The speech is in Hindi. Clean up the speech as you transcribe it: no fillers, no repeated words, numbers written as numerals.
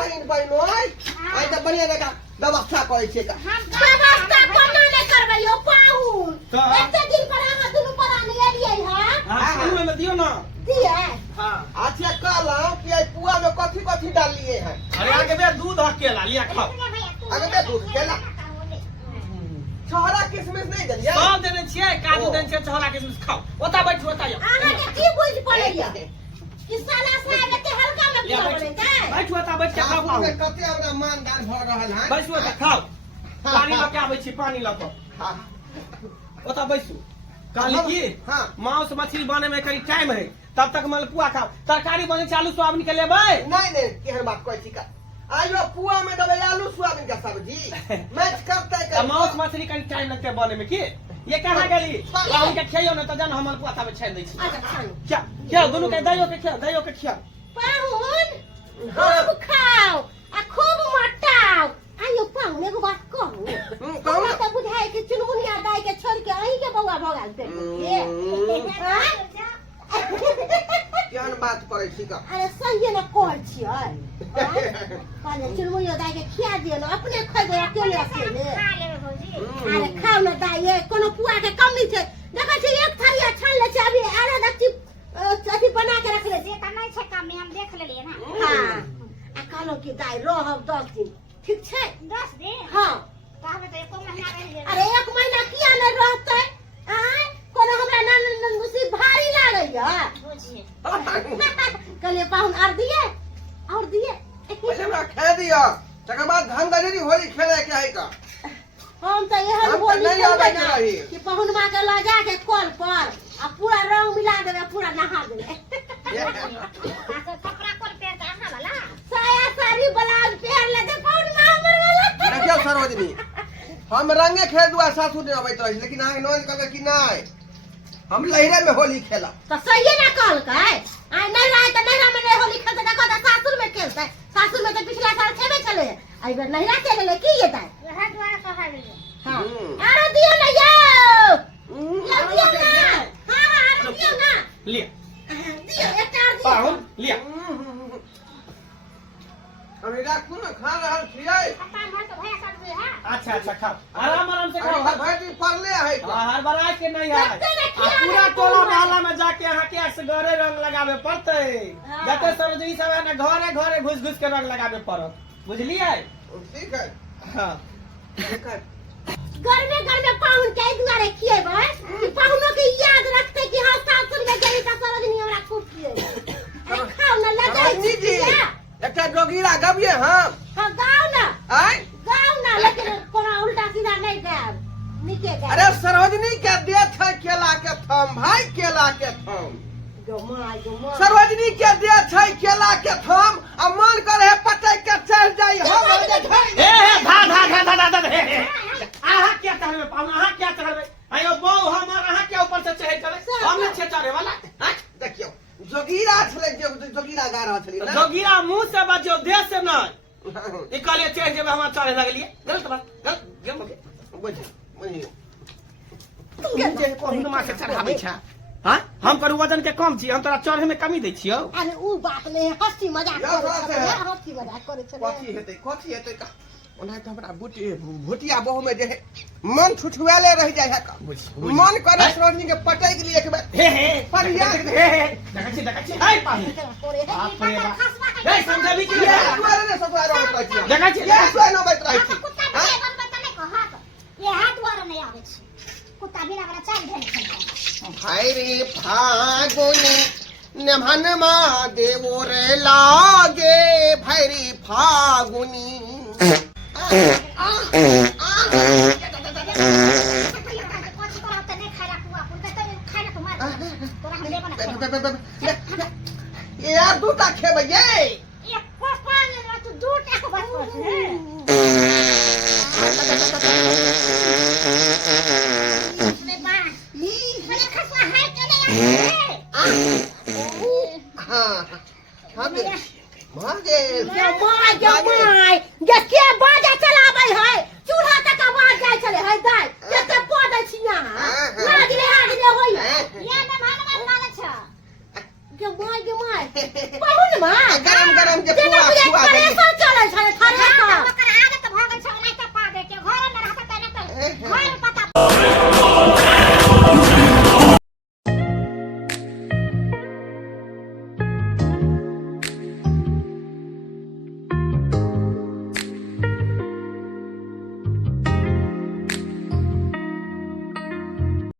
बहिन बहिनोय आई त बढ़िया जका व्यवस्था करे छै का व्यवस्था कोनो नै करबै ओ पाहुन एते दिन पर अहाँ दुनु परानी एलियै हां पाहुन में दियो ना दिए हां अच्छा कहलौ कि आई पुआ में कथि कथि डालिए हैं अरे आगे बे दूध हकेला लिया खाओ आगे बे दूध केला छोहरा किशमिश नहीं दलिए सब देने छियै काजू देने छियै छोहरा किशमिश खाओ ओता बैठ ओता जा अहाँ के की बुझ पड़ैया कि साला साहब एते हल्का में पूरा बोले छै बैठ ओता बैठ के खाओ पाहुन कते हमरा मानदान भ रहल है बैठ ओता खाओ पानी लेके आबै छी पानी ल के हां ओता बैसू काली की हां मांस मछली बने में करी टाइम है तब तक मलपुआ खाओ तरकारी बने चालू सोयाबीन के लेबै नहीं केहन बात कहै छी का आइयो पुआ में दबे आलू सोयाबीन का सब्जी मैच करते कर मांस मछली करी टाइम लगते बने में की ये कहां गेली पाहुन के खइयो न त जान हम मलपुआ ताबे छान दै छी अच्छा खाओ क्या क्या दोनों के दैयो के खिया पाहुन खूब खाओ आ खूब मोटाओ आइयो पाहुन एगो बात कहू हमरा त बुझाय कि चुनमुनिया दाई के छोड़ के अहीं के बौआ भगाल पे केहन बात करे छी का अरे सही न कहै छियै कहले चुनमुनिया दाई के खिया दियो न अपने खइबे अकेले अकेले खा लेबे भौजी अरे खाओ न दाई कोनो पुआ के कमी छै देखै छी एक थारिया छान ले छै अभी आधा दक्ति अथी बना के रख ले जे त नै छै कमी हम देख लेलिए ना हां आ कहलो कि दाई रहब 10 दिन ठीक छै 10 दिन हां कहबे त एको महीना रह जेबे अरे एक महीना किया न रहतै आय कोनो हमरा नन मुसीबत भारी लागैया बुझिए कहले पाहुन और दिए पहले हमरा खा दियो तकर बाद धन दजरी होली खेले के है का हम त एहन हम त बोली नहीं आबै ना रही। कि पाहुनमा के ल जा के कल पर आ पूरा रंग मिला देबे पूरा नहा देबे आके कपड़ा कोन पेर के आहा वाला साया साड़ी ब्लाउज पहन ले दे पाहुनमा हमर वाला देखियो सरोजनी हम रंगे खेल दुआ सासुर ने अबैत रही लेकिन आइ नोन कहबे कि नहीं हम लहरे में होली खेला त सही ना कहलकै आइ नहीं रहे त नैरा में नहीं होली खेलते देखो त सासुर में खेलते सासुर में त पिछला साल खेबे चले आई बार नैरा चले ले की येतै वह द्वारा कहबे हां आरो दियो ना यो दियो ना हां आरो दियो ना ले दियो एकटा और दियो पाहुन लिया अरे राखू ना खा रहल छियै पप्पा घर तो भैया सब्जी है अच्छा खाओ आराम से खाओ अरे भाई पड़ले है हर बरात के नहीं है पूरा टोला मोहल्ला में जाके यहाँ के असगरे रंग लगावे पड़ते जते सरोजनी सब है ना घरे घुस के रंग लगावे पड़त बुझलिए ठीक है हां ठीक है घर में पाहुन के दुआरे खिएबै कि पाहुनो के याद रखते कि हां सासुर में गई त सरोजनी हमरा खूब खिएबै अरे खाओ ना लगाई सरोजनी जी एकटा जोगीरा गबिए हम हां गाओ ना आय लेकिन कोनो उल्टा सीधा नहीं गायब नीचे गायब अरे सरोजनी के देत है केला के थम भाई केला के थम गमाई सरोजनी के देत है केला के थम आ मन करे पटक के चढ़ जाई हम हे धा हे आहा क्या चढ़बे पाहुन आहा क्या चढ़बे आयो बौ हमर आहा के ऊपर से चढ़े चले हम ने चढ़े वाला देखियो जोगीरा छले जोगीरा गा रहल छली ना जोगिया मुंह से बजियो देह से नहीं निकालिए चढ़ जेबे हम चढ़े लगलिए गलत बात गलत गेम हो गया बुझी तुम पाहुन मा के चढ़ाबै छ हां हम पर वजन के कम छी हम तोरा चढ़े में कमी दै छियो अरे उ बात नहीं हंसी मजाक करे कथी हेतै का ओना त हमरा भुटिया बहु में जे मन छुछुआले रह जाय है का मन करे सरोजनी के पटक लिए एक बार हे परिया देखा छी हाय पाहुन बाप रे बाप ए समझबी कि ये सुआरे ने ससुराल में कहै छी देखा छी ये सुआरे न बैठ रहै छी कुत्ता के बनबे त नहीं कहत ये हाथ द्वारा नहीं आवे छी कुत्ता बिना बड़ा चाल भेल छै भाई रे फागुनी नेमहन मा देवो रे लागे भैरी फागुनी यार दूटा खेबै ये एक पानी में तू दूटा को बात कर रे बा बड़े खसवा है के नहीं हाँ भागे जमाई के बाजा चलाबै है चूल्हा तक आवाज जाय छले है दाई कते पदै छी यहां लाग रे होई ये में भानवा माने छ जमाई पाहुन मा गरम जे पुआ पुआ दे रहे छे